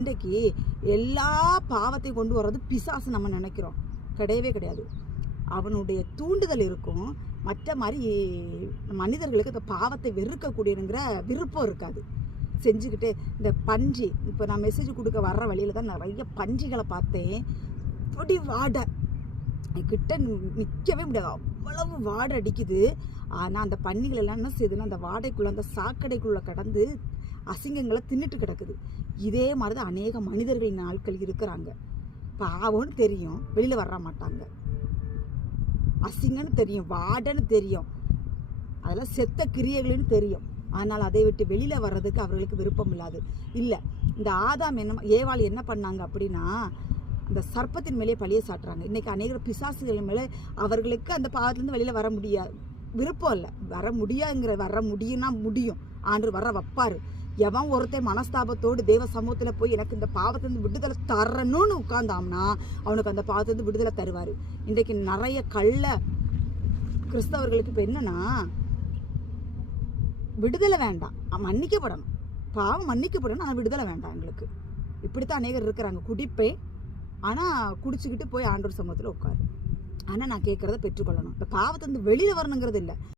இன்றைக்கு எல்லா பாவத்தையும் கொண்டு வர்றது பிசாசு நம்ம நினைக்கிறோம். கிடையவே கிடையாது. அவனுடைய தூண்டுதல் இருக்கும். மற்ற மாதிரி மனிதர்களுக்கு இந்த பாவத்தை வெறுக்கக்கூடியனுங்கிற விருப்பம் இருக்காது. செஞ்சுக்கிட்டு இந்த பன்றி இப்போ நான் மெசேஜ் கொடுக்க வர்ற வழியில தான் நிறைய பன்றிகளை பார்த்தேன். அப்படி வாடை. கிட்ட நிற்கவே முடியாது. அவ்வளவு வாடை அடிக்குது. ஆனால் அந்த பன்னிகள் எல்லாம் என்ன செய்யுதுன்னா அந்த வாடைக்குள்ளே அந்த சாக்கடைக்குள்ளே கடந்து அசிங்கங்களை தின்னுட்டு கிடக்குது. இதே மாதிரி தான் அநேக மனிதர்களின் ஆட்கள் இருக்கிறாங்க. பாவம்னு தெரியும் வெளியில் வர மாட்டாங்க. அசிங்கன்னு தெரியும் வாடன்னு தெரியும். அதெல்லாம் செத்த கிரியைகள்னு தெரியும். ஆனால் அதை விட்டு வெளியில் வர்றதுக்கு அவர்களுக்கு விருப்பம் இல்லாது. இல்லை இந்த ஆதாம் என்ன ஏவாள் என்ன பண்ணாங்க அப்படின்னா அந்த சர்ப்பத்தின் மேலே பழிய சாட்டுறாங்க. இன்னைக்கு அநேக பிசாசுகள் மேலே அவர்களுக்கு அந்த பாவத்துலேருந்து வெளியில் வர முடியாது. விருப்பம் இல்லை. வர முடியாங்கிற வர முடியும்னா முடியும். ஆண்டு வர வைப்பார். எவன் ஒருத்தன் மனஸ்தாபத்தோடு தேவ சமூகத்தில் போய் எனக்கு இந்த பாவத்திலிருந்து விடுதலை தரணும்னு உட்கார்ந்தாம்னா அவனுக்கு அந்த பாவத்திலிருந்து விடுதலை தருவார். இன்றைக்கு நிறைய கள்ள கிறிஸ்தவர்களுக்கு இப்போ என்னன்னா விடுதலை வேண்டாம். மன்னிக்கப்படணும். பாவம் மன்னிக்கப்படணும் ஆனால் விடுதலை வேண்டாம் எங்களுக்கு. இப்படித்தான் அநேகர் இருக்கிறாங்க. குடிப்பேன். ஆனால் குடிச்சுக்கிட்டு போய் ஆண்டோர் சமூகத்தில் உட்காரு. ஆனால் நான் கேட்குறத பெற்றுக்கொள்ளணும். இந்த பாவத்தை வந்து வெளியில் வரணுங்கிறது இல்லை.